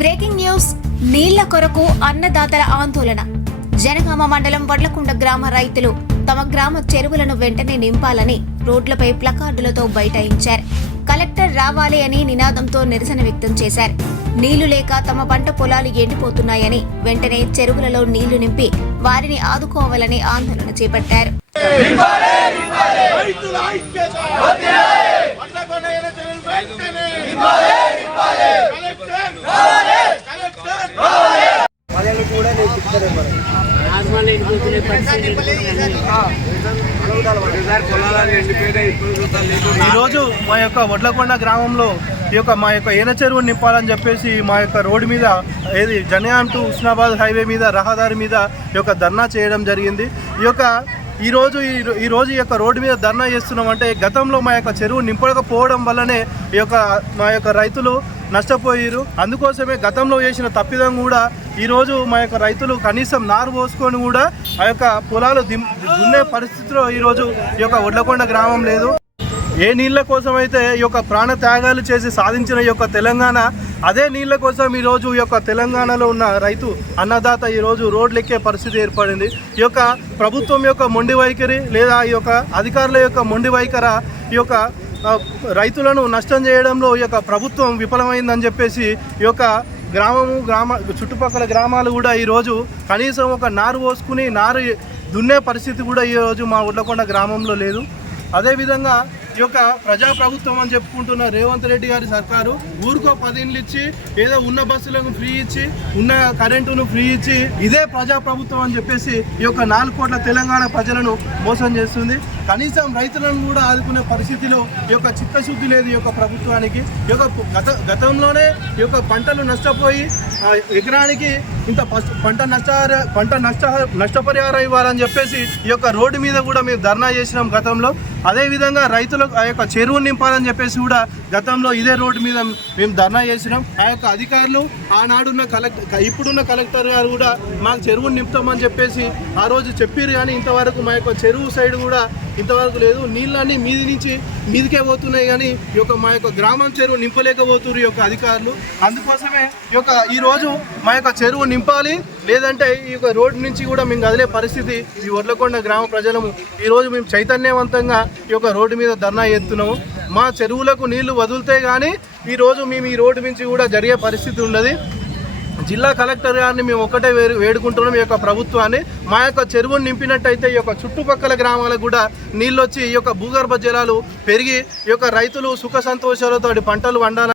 Breaking news. నీళ్ల కొరకు అన్నదాతల ఆందోళన. జనగామ మండలం వడ్లకుంట గ్రామ రైతులు తమ గ్రామ చెరువులను వెంటనే నింపాలని రోడ్లపై ప్లకార్డులతో బైఠాయించారు. కలెక్టర్ రావాలి అని నినాదంతో నిరసన వ్యక్తం చేశారు. నీళ్లు లేక తమ పంట పొలాలు ఎండిపోతున్నాయని వెంటనే చెరువులలో నీళ్లు నింపి వారిని ఆదుకోవాలని ఆందోళన చేపట్టారు. ఈరోజు మా యొక్క వడ్లకొండ గ్రామంలో మా యొక్క ఏన చెరువు నింపాలని చెప్పేసి మా యొక్క రోడ్డు మీద ఏది జనగాం టు హుస్నాబాద్ హైవే మీద రహదారి మీద ఈ యొక్క ధర్నా చేయడం జరిగింది. ఈ రోజు ఈ యొక్క రోడ్డు మీద ధర్నా చేస్తున్నామంటే గతంలో మా యొక్క చెరువు నింపకపోవడం వల్లనే మా యొక్క రైతులు నష్టపోయారు. అందుకోసమే గతంలో చేసిన తప్పిదం కూడా ఈరోజు మా యొక్క రైతులు కనీసం నారు పోసుకొని కూడా ఆ యొక్క పొలాలు దున్నే పరిస్థితిలో ఈరోజు ఈ యొక్క వడ్లకొండ గ్రామం లేదు. ఏ నీళ్ళ కోసం అయితే ఈ యొక్క ప్రాణ త్యాగాలు చేసి సాధించిన ఈ యొక్క తెలంగాణ, అదే నీళ్ళ కోసం ఈరోజు ఈ యొక్క తెలంగాణలో ఉన్న రైతు అన్నదాత ఈరోజు రోడ్లెక్కే పరిస్థితి ఏర్పడింది. ఈ యొక్క ప్రభుత్వం యొక్క మొండి వైఖరి లేదా ఈ యొక్క అధికారుల యొక్క మొండి వైఖర ఈ యొక్క రైతులను నష్టం చేయడంలో ఈ యొక్క ప్రభుత్వం విఫలమైందని చెప్పేసి ఈ యొక్క చుట్టుపక్కల గ్రామాలు కూడా ఈరోజు కనీసం ఒక నారు పోసుకుని నారు దున్నే పరిస్థితి కూడా ఈరోజు మా వడ్లకొండ గ్రామంలో లేదు. అదేవిధంగా ఈ యొక్క ప్రజాప్రభుత్వం అని చెప్పుకుంటున్న రేవంత్ రెడ్డి గారి సర్కారు ఊరికో 10 ఇండ్లు ఇచ్చి ఏదో ఉన్న బస్సులను ఫ్రీ ఇచ్చి ఉన్న కరెంటును ఫ్రీ ఇచ్చి ఇదే ప్రజాప్రభుత్వం అని చెప్పేసి ఈ యొక్క 4 కోట్ల తెలంగాణ ప్రజలను మోసం చేస్తుంది. కనీసం రైతులను కూడా ఆదుకునే పరిస్థితిలో ఈ యొక్క చిత్తశుద్ధి లేదు ఈ యొక్క ప్రభుత్వానికి. ఈ యొక్క గతంలోనే ఈ యొక్క పంటలు నష్టపోయి ఎకరానికి ఇంత పంట నష్టపరిహారం ఇవ్వాలని చెప్పేసి ఈ యొక్క రోడ్డు మీద కూడా మేము ధర్నా చేసినాం గతంలో. అదేవిధంగా రైతులకు ఆ యొక్క చెరువు నింపాలని చెప్పేసి కూడా గతంలో ఇదే రోడ్డు మీద మేము ధర్నా చేసినాం. ఆ యొక్క అధికారులు ఇప్పుడున్న కలెక్టర్ గారు కూడా మాకు చెరువును నింపుతామని చెప్పేసి ఆ రోజు చెప్పారు, కానీ ఇంతవరకు మా యొక్క చెరువు సైడ్ కూడా ఇంతవరకు లేదు. నీళ్ళన్నీ మీదికే పోతున్నాయి, కానీ ఈ యొక్క మా యొక్క గ్రామం చెరువు నింపలేకపోతున్నారు ఈ యొక్క అధికారులు. అందుకోసమే ఈరోజు మా యొక్క చెరువు నింపాలి, లేదంటే ఈ యొక్క రోడ్డు నుంచి కూడా మేము కదిలే పరిస్థితి ఈ వడ్లకొండ గ్రామ ప్రజలము ఈరోజు మేము చైతన్యవంతంగా ఈ యొక్క రోడ్డు మీద ధర్నా చేస్తున్నాము. మా చెరువులకు నీళ్లు వదిలితే కానీ ఈరోజు మేము ఈ రోడ్డు నుంచి కూడా జరిగే పరిస్థితి ఉన్నది. జిల్లా కలెక్టర్ గారిని మేము ఒకటే వేడుకుంటున్నాం, ఈ యొక్క ప్రభుత్వాన్ని మా యొక్క చెరువును నింపినట్టయితే ఈ యొక్క చుట్టుపక్కల గ్రామాలకు కూడా నీళ్ళు వచ్చి ఈ యొక్క భూగర్భ జలాలు పెరిగి ఈ యొక్క రైతులు సుఖ సంతోషాలతో పంటలు వండాలని